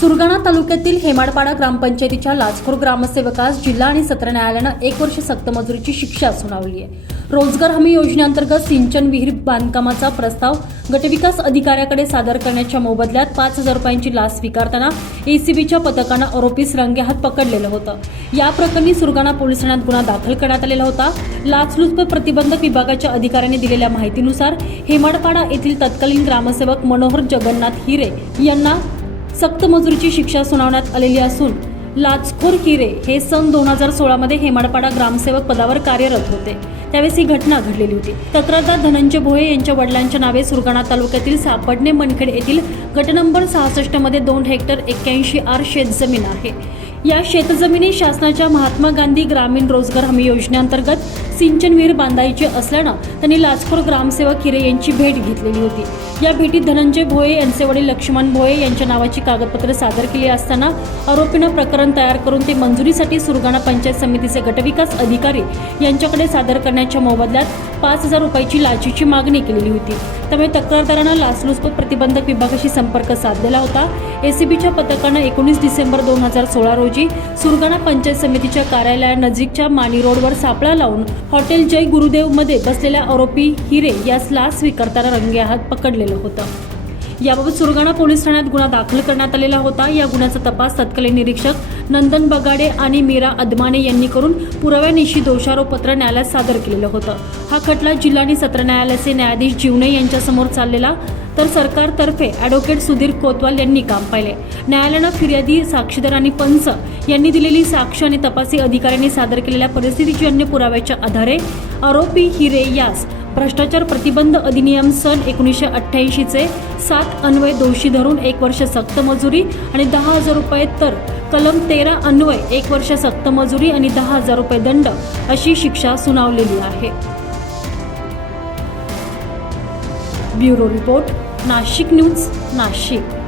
सुरगाणा तालुक्यातील हेमाडपाडा ग्रामपंचायतीच्या लाचखोर ग्रामसेवकास जिल्हा आणि सत्र न्यायालयानं एक वर्ष सक्त मजुरीची शिक्षा सुनावली आहे. रोजगार हमी योजनेअंतर्गत सिंचन विहीर बांधकामाचा प्रस्ताव गटविकास अधिकाऱ्याकडे सादर करण्याच्या मोबदल्यात पाच हजार रुपयांची लाच स्वीकारताना एसीबीच्या पथकानं आरोपीस रंगेहात पकडलेलं होतं. या प्रकरणी सुरगाणा पोलीस ठाण्यात गुन्हा दाखल करण्यात आलेला होता. लाचलुचपत प्रतिबंधक विभागाच्या अधिकाऱ्यांनी दिलेल्या माहितीनुसार हेमाडपाडा येथील तत्कालीन ग्रामसेवक मनोहर जगन्नाथ हिरे यांना सक्तमजुरीची शिक्षा सुनावण्यात आलेली असून लाचखोर हिरे हे सन दोन हजार सोळामध्ये हेमाडपाडा ग्रामसेवक पदावर कार्यरत होते. त्यावेळेस ही घटना घडलेली होती. तक्रारदार धनंजय भोये यांच्या वडिलांच्या नावे सुरगाणा तालुक्यातील सापडणे मनखेड येथील गट नंबर सहासष्टमध्ये दोन हेक्टर एक्क्याऐंशी आर शेतजमीन आहे. या शेतजमिनी शासनाच्या महात्मा गांधी ग्रामीण रोजगार हमी योजनेअंतर्गत सिंचन विहीर बांधायची असल्यानं त्यांनी लाचखोर ग्रामसेवक हिरे यांची भेट घेतलेली होती. या भेटीत धनंजय भोये यांचे वडील लक्ष्मण भोये यांच्या नावाची कागदपत्रे सादर केली असताना आरोपीनं प्रकरण तयार करून ते मंजुरीसाठी सुरगाणा पंचायत समितीचे गटविकास अधिकारी यांच्याकडे सादर करण्याच्या मोबदल्यात पाच हजार रुपयाची लाचीची मागणी केलेली होती. त्यामुळे तक्रारदारानं लाचलुचपत प्रतिबंधक विभागाशी संपर्क साधलेला होता. एसीबीच्या पथकानं एकोणीस डिसेंबर दोन हजार सोळा रोजी सुरगाणा पंचायत समितीच्या कार्यालयानजीकच्या मानी रोडवर सापळा लावून हॉटेल जय गुरुदेवमध्ये बसलेल्या आरोपी हिरे यास लाच स्वीकारताना रंगेहात पकडलेलं होतं. याबाबत सुरगाणा पोलीस ठाण्यात गुन्हा दाखल करण्यात आलेला होता. या गुन्ह्याचा तपास तत्कालीन निरीक्षक नंदन बगाडे आणि मीरा अदमाने यांनी करून पुराव्यानिशी दोषारोपत्र न्यायालयात सादर केलेलं होतं. हा खटला जिल्हा आणि सत्र न्यायालयाचे न्यायाधीश जीवने यांच्यासमोर चाललेला तर सरकारतर्फे ॲडव्होकेट सुधीर कोतवाल यांनी काम पाहिले. न्यायालयानं फिर्यादी साक्षीदार आणि पंच यांनी दिलेली साक्ष आणि तपासी अधिकाऱ्यांनी सादर केलेल्या परिस्थितीजन्य पुराव्याच्या आधारे आरोपी हिरे यास भ्रष्टाचार प्रतिबंध अधिनियम सन एकोणीसशे अठ्ठ्याऐंशीचे सात अन्वय दोषी धरून एक वर्ष सक्त मजुरी आणि दहा हजार रुपये तर कलम तेरा अन्वय एक वर्ष सक्त मजुरी आणि दहा हजार रुपये दंड अशी शिक्षा सुनावलेली आहे. Bureau report Nashik news Nashik.